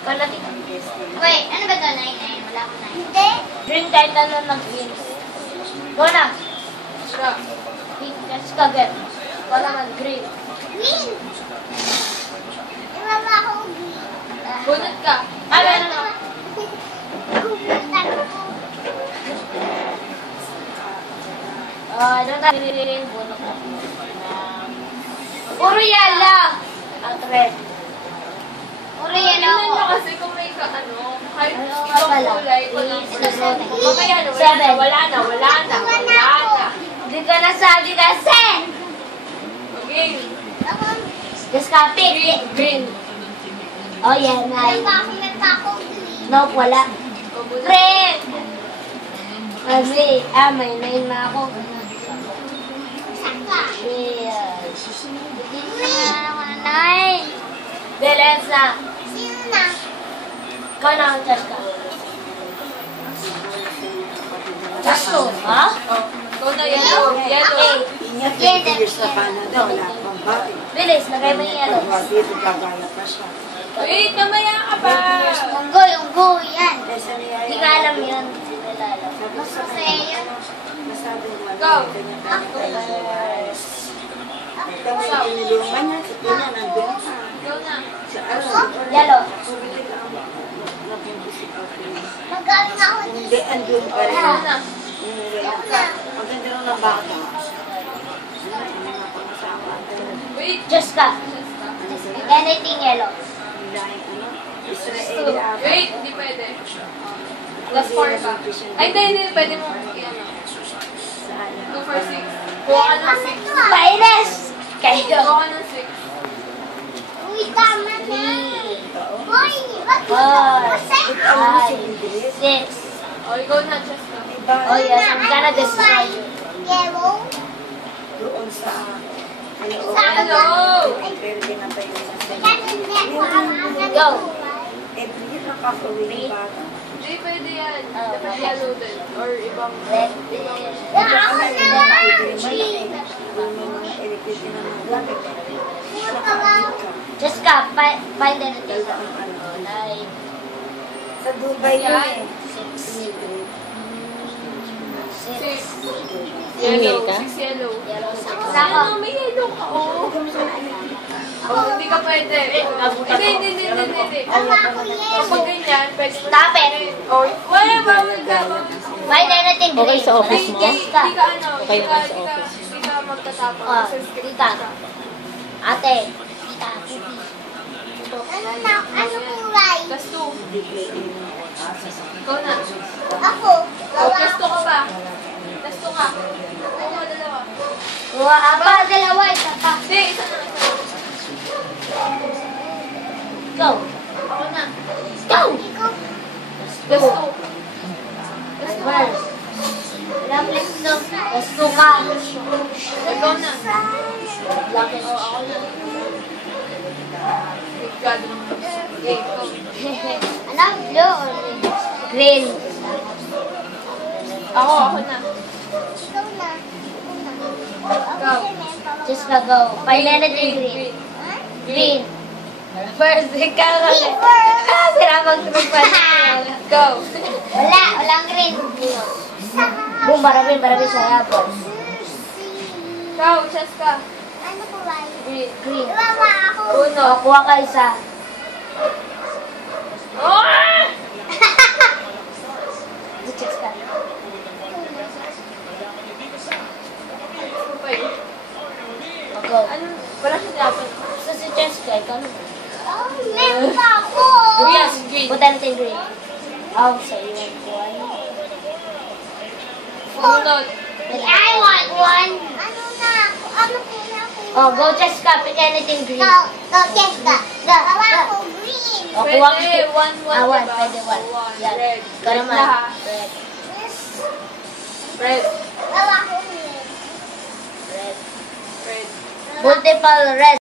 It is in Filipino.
Kalati. Wait, ano ba ito? 9? Wala akong 9. Hindi. Green kahit ano nag-green. Go na. Pink, let's go get. Wala mag-green. Green. Wala akong green. Bunot ka. Ano, ano? Ano na green, bunot ka. Puro yellow. At red. Puro yellow ako. Kasi kung may ano, kahit Ano nga ibang pala? kulay, walang mamaya na, Seven. wala na. Hindi ka nasabi kasi. Okay. Just copy. Green. Oh, yeah, nice. Nope, wala. Green. Kasi, may 9 na ako. Yes. Bilis na. Ikaw na ang test ka. Gusto, ha? Ikaw na yellow. Yellow. Ingat yung figures na Canada, wala pang bakit. Bilis, lagay mo yung yellow. Pag dito, gagaya pa siya. Wait, namaya ka pa. Yung go, yan. Kesa niya Hindi ka alam yun. Hindi nila alam. Kasi yun. masabi na Go. ganyan-ganyan. Tapos sa pinilungan niya, si Pina nandun ka. Go na. Sa ano? Yellow. Magaling ako Hindi, dito. andun pa rin. Go na. Maganda rin ng bata. Wait. Just ka. Anything yellow. Israel. Wait, hindi pwede. Last 4 ka. Ay, hindi, pwede mo. i-ano. Go for 6. Kuha ka ng 6. Pailes! Kayo. Kuha ka ng 6. Uy, tama na. Uy, wag mo Four. kasi. 5. 6. O, ikaw na, Cheska. Oh yes, I'm gonna destroy you. Yellow. Doon sa Hello! Go. every year nakakauwi ng bata. Hindi pwede yan. Dapat yellow din. Or ibang... Red. Ako naman. Just ka. Find anything. Like Sa Dubai yun eh. 6. 6. 6. Yellow. 6 yellow. Yellow 6. Ano, may yellow ka. Oh. Oh, hindi ka pwede. Hindi. Kapag ganyan, pwede mo. Stop it. Or, wala, bawal ka. Find anything green. Okay sa office mo? Just ka. Hindi ka ano, Okay hindi naman sa ka office. hindi ka magtatapang. Ah, Kasi strict dita. ka. Ate. Tita. Titi. Ano kulay? Plus 2. Ikaw na. Ako. O, plus 2 ka pa. Plus 2 ka. Oo, dalawa. Kuha apa. Dalawa. Isa pa. Hindi, isa na. Go. Ako na. Go. Plus 2. First. Wala plus 2. Plus 2 ka. Ikaw na. Lucky. Oo, ako na. God. Okay, ikaw. Ano? Blue or green? Ako na. Ikaw na. Go. Just ka go. Find anything green. Green. First, ikaw ka. Sinabang tumagpan. Go. Wala. Walang green. Boom, marami siya yapon. Go, Cheska. Ano kulay? Green. Wala ako. Uno. O, kuha ka isa. Oh! Just ka. Wait. O, go. Ano? Wala siya dapat. So, si Jessica, ikaw na. Oh, meron ako. Yes, green. Put anything green. Oh, so you want one? Unod. I want one. Ano na? Ano kulay ako? Oh, go Jessica, pick anything green. Go, Jessica. Go. Wala ako green. O, kuha ka. Pwede, one, One, diba? pwede one. One. Yan. Red. Ikaw naman. na, ha? Red. Red. Wala ako green. Red. Red. Multiple red.